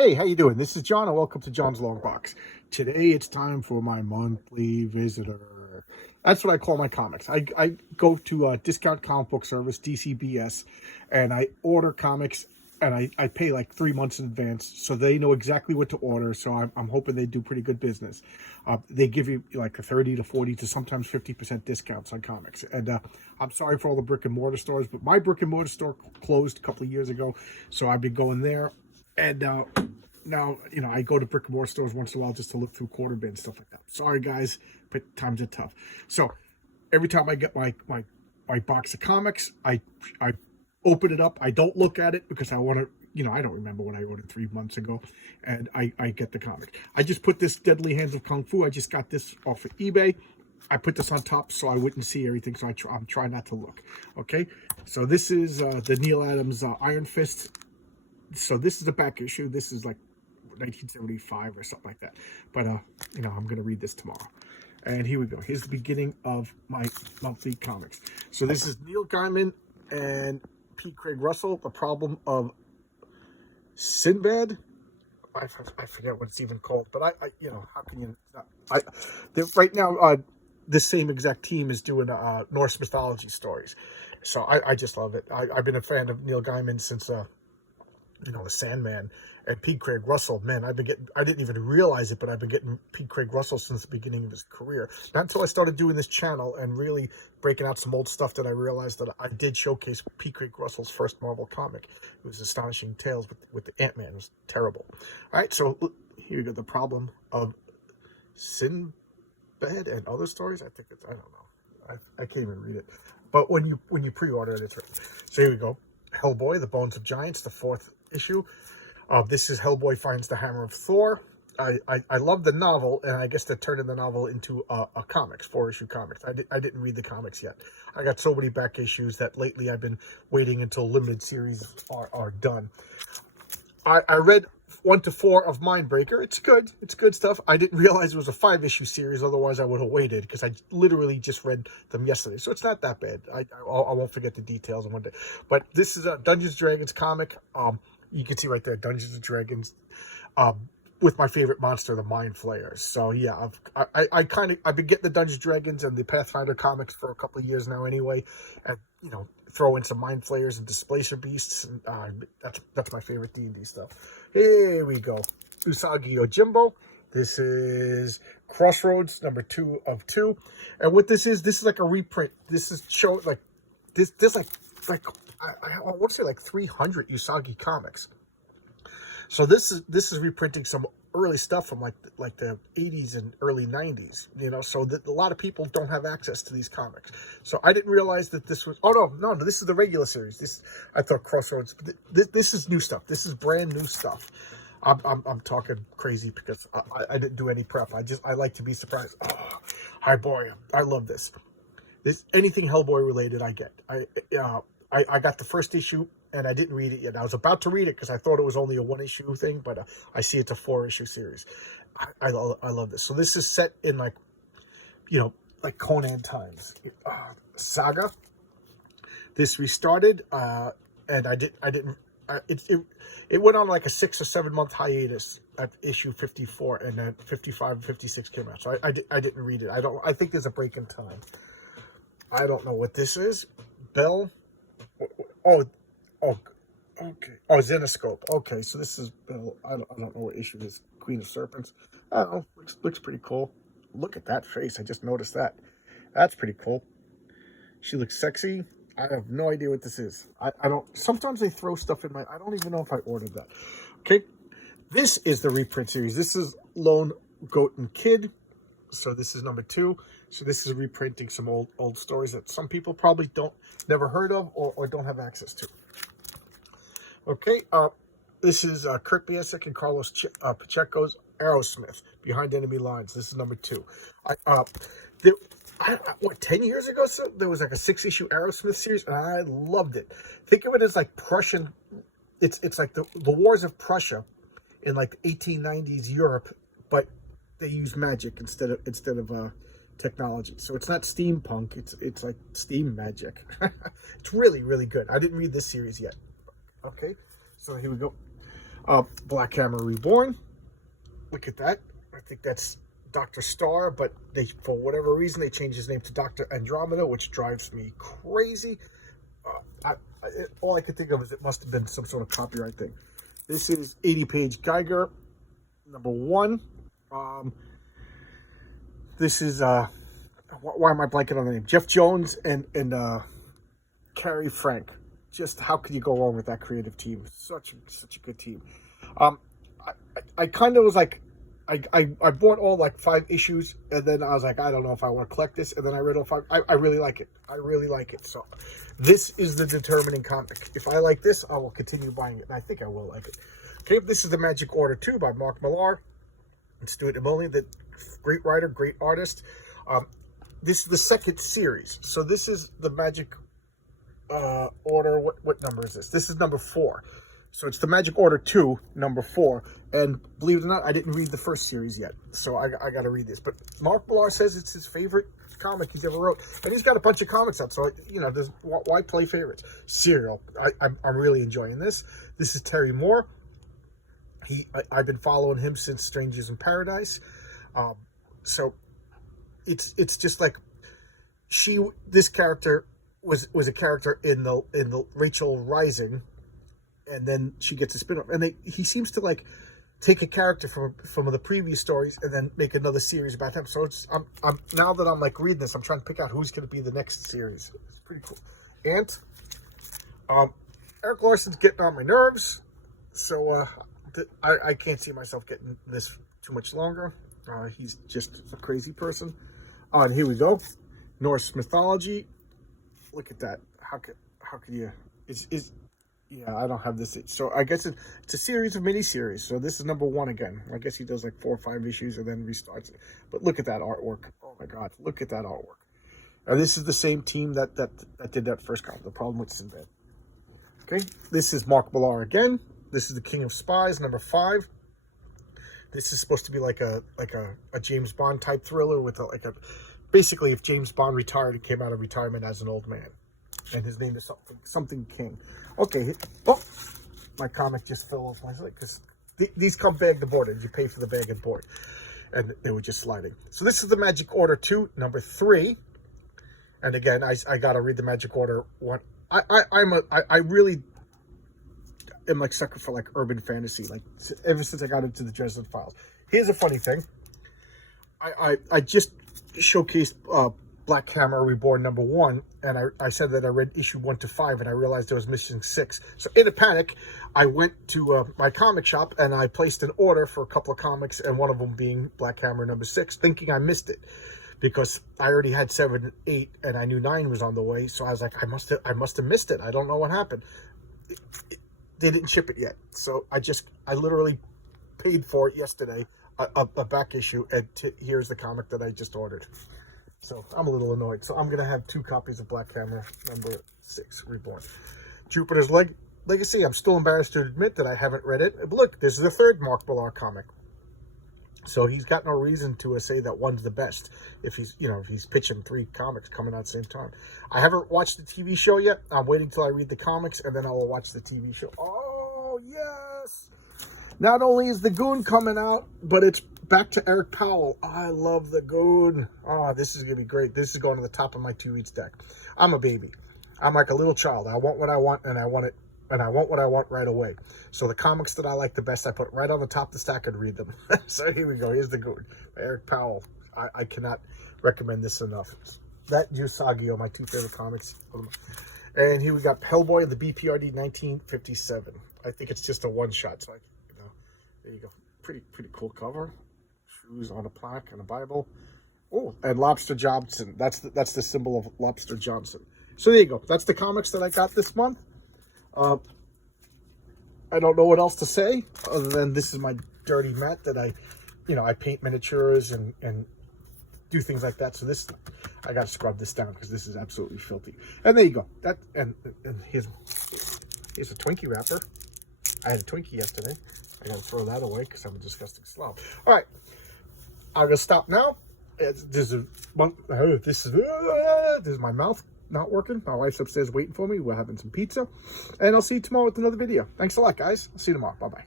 Hey, how you doing? This is John, and welcome to John's Long Box. Today, it's time for my monthly visitor. That's what I call my comics. I go to a discount comic book service, DCBS, and I order comics, and I pay like 3 months in advance, so they know exactly what to order, so I'm hoping they do pretty good business. They give you like a 30 to 40 to sometimes 50% discounts on comics. And I'm sorry for all the brick and mortar stores, but my brick and mortar store closed a couple of years ago, so I've been going there. And now, I go to brick and mortar stores once in a while just to look through quarter bins, stuff like that. Sorry, guys, but times are tough. So every time I get my box of comics, I open it up. I don't look at it because I want to, I don't remember what I ordered 3 months ago, and I get the comic. I just put this Deadly Hands of Kung Fu. I just got this off of eBay. I put this on top so I wouldn't see everything, so I'm trying not to look. Okay, so this is the Neil Adams Iron Fist. So this is the back issue. This is like 1975 or something like that. But, I'm going to read this tomorrow. And here we go. Here's the beginning of my monthly comics. So this is Neil Gaiman and P. Craig Russell, The Problem of Sinbad. I forget what it's even called. But how can you not? Right now, this same exact team is doing Norse Mythology stories. So I just love it. I've been a fan of Neil Gaiman since... the Sandman, and Pete Craig Russell. Man, I didn't even realize it, but I've been getting Pete Craig Russell since the beginning of his career. Not until I started doing this channel and really breaking out some old stuff that I realized that I did showcase Pete Craig Russell's first Marvel comic. It was Astonishing Tales with the Ant-Man. It was terrible. All right, so here you go. The Problem of Sinbad and Other Stories. I think I don't know. I can't even read it. But when you pre-order it, it's written. So here we go. Hellboy, The Bones of Giants, the 4th issue. This is Hellboy Finds the Hammer of Thor. I love the novel, and I guess they're turning the novel into a comics, 4-issue comics. I didn't read the comics yet. I got so many back issues that lately I've been waiting until limited series are done. I read 1 to 4 of Mindbreaker. It's good. It's good stuff. I didn't realize it was a 5-issue series. Otherwise, I would have waited because I literally just read them yesterday. So it's not that bad. I won't forget the details in one day. But this is a Dungeons & Dragons comic. You can see right there, Dungeons & Dragons, with my favorite monster, the Mind Flayers. So yeah, I've been getting the Dungeons & Dragons and the Pathfinder comics for a couple of years now anyway. And, throw in some Mind Flayers and Displacer Beasts. And, that's my favorite D&D stuff. Here we go. Usagi Yojimbo. This is Crossroads, number 2 of 2. And what this is like a reprint. This is I want to say like 300 Usagi comics. So this is reprinting some early stuff from like the 80s and early 90s, so that a lot of people don't have access to these comics. So I didn't realize that this was, no, this is the regular series. I thought Crossroads, this is new stuff. This is brand new stuff. I'm talking crazy because I didn't do any prep. I like to be surprised. Oh, hi boy, I love this. Anything Hellboy related I get. I got the first issue and I didn't read it yet. I was about to read it because I thought it was only a 1-issue thing, but I see it's a 4-issue series. I love this. So this is set in like Conan times. Saga. This restarted, and it went on like a 6 or 7 month hiatus at issue 54, and then 55 and 56 came out. So I didn't read it. I think there's a break in time. I don't know what this is. Bell. Okay. Oh, Zenoscope. Okay, so this is Bell. I don't know what issue this is. Queen of Serpents. I don't know. Looks pretty cool. Look at that face. I just noticed that. That's pretty cool. She looks sexy. I have no idea what this is. I don't. Sometimes they throw stuff in I don't even know if I ordered that. Okay. This is the reprint series. This is Lone Goat and Kid. So this is number 2. So this is reprinting some old stories that some people probably never heard of or don't have access to. Okay, this is Kurt Busiek and Carlos Pacheco's Aerosmith, Behind Enemy Lines. This is number 2. 10 years ago, so there was like a 6-issue Aerosmith series, and I loved it. Think of it as like Prussian. It's like the wars of Prussia in like the 1890s Europe, but they use magic instead of technology. So it's not steampunk. It's like steam magic. It's really, really good. I didn't read this series yet. Okay, so here we go. Black Hammer Reborn. Look at that. I think that's Dr. Star, but they, for whatever reason, they changed his name to Dr. Andromeda, which drives me crazy. All I could think of is it must have been some sort of copyright thing. This is 80-page Geiger, #1. This is, why am I blanking on the name? Jeff Jones and Carrie Frank. Just how could you go wrong with that creative team? Such a good team. I kind of was like, I bought all like 5 issues, and then I was like, I don't know if I want to collect this, and then I read all 5. I really like it. I really like it. So this is the determining comic. If I like this, I will continue buying it, and I think I will like it. Okay, this is the Magic Order 2 by Mark Millar and Stuart Emily, the great writer, great artist. This is the 2nd series. So this is the Magic Order. What number is this? This is number 4. So it's the Magic Order 2, number 4. And believe it or not, I didn't read the first series yet. So I got to read this. But Mark Millar says it's his favorite comic he's ever wrote. And he's got a bunch of comics out. So, you know, why play favorites? Serial. I'm really enjoying this. This is Terry Moore. I've been following him since Strangers in Paradise. So it's just like this character was a character in the Rachel Rising, and then she gets a spin-off, and he seems to like take a character from the previous stories and then make another series about him. So I'm now that I'm like reading this, I'm trying to pick out who's going to be the next series. It's pretty cool. And Eric Larson's getting on my nerves, so I can't see myself getting this too much longer. He's just a crazy person. And here we go, Norse Mythology. Look at that. How could you? Yeah, I don't have this. So I guess it's a series of miniseries. So this is #1 again. I guess he does like 4 or 5 issues and then restarts it. But look at that artwork. Oh my God, look at that artwork. And this is the same team that did that first comic, The Problem with Sinbad. Okay, this is Mark Millar again. This is The King of Spies, #5. This is supposed to be like a James Bond type thriller with basically if James Bond retired, he came out of retirement as an old man, and his name is something King. Okay, oh, my comic just fell off my slide because these come bag to board, and you pay for the bag and board, and they were just sliding. So this is the Magic Order 2, #3, and again, I gotta read the Magic Order 1. I really am like sucker for like urban fantasy, like ever since I got into the Dresden Files. Here's a funny thing. I just showcased Black Hammer Reborn #1, and I said that I read issue 1 to 5, and I realized I was missing 6. So in a panic, I went to my comic shop and I placed an order for a couple of comics, and one of them being Black Hammer #6, thinking I missed it because I already had 7 and 8, and I knew 9 was on the way. So I was like, I must have missed it. I don't know what happened. They didn't ship it yet, so I literally paid for it yesterday, a back issue, and here's the comic that I just ordered. So I'm a little annoyed. So I'm going to have 2 copies of Black Hammer #6 Reborn. Jupiter's Legacy. I'm still embarrassed to admit that I haven't read it. But look, this is the 3rd Mark Millar comic. So he's got no reason to say that one's the best if he's pitching 3 comics coming out at the same time. I haven't watched the TV show yet. I'm waiting till I read the comics, and then I will watch the TV show. Oh, yes! Not only is the Goon coming out, but it's back to Eric Powell. I love the Goon. Oh, this is going to be great. This is going to the top of my 2-weeks deck. I'm a baby. I'm like a little child. I want what I want, and I want it. And I want what I want right away. So the comics that I like the best, I put right on the top of the stack and read them. So here we go. Here's the Goon. Eric Powell. I cannot recommend this enough. That Usagi are my 2 favorite comics. And here we got Hellboy, the BPRD 1957. I think it's just a one-shot. So there you go. Pretty cool cover. Shoes on a plaque and a Bible. Oh, and Lobster Johnson. That's the symbol of Lobster Johnson. So there you go. That's the comics that I got this month. I don't know what else to say other than this is my dirty mat that I paint miniatures and do things like that. So this, I got to scrub this down because this is absolutely filthy. And there you go. That and here's a Twinkie wrapper. I had a Twinkie yesterday. I got to throw that away because I'm a disgusting slob. All right, I'm gonna stop now. This is my mouth not working. My wife's upstairs waiting for me. We're having some pizza, and I'll see you tomorrow with another video. Thanks a lot, guys. I'll see you tomorrow. Bye bye.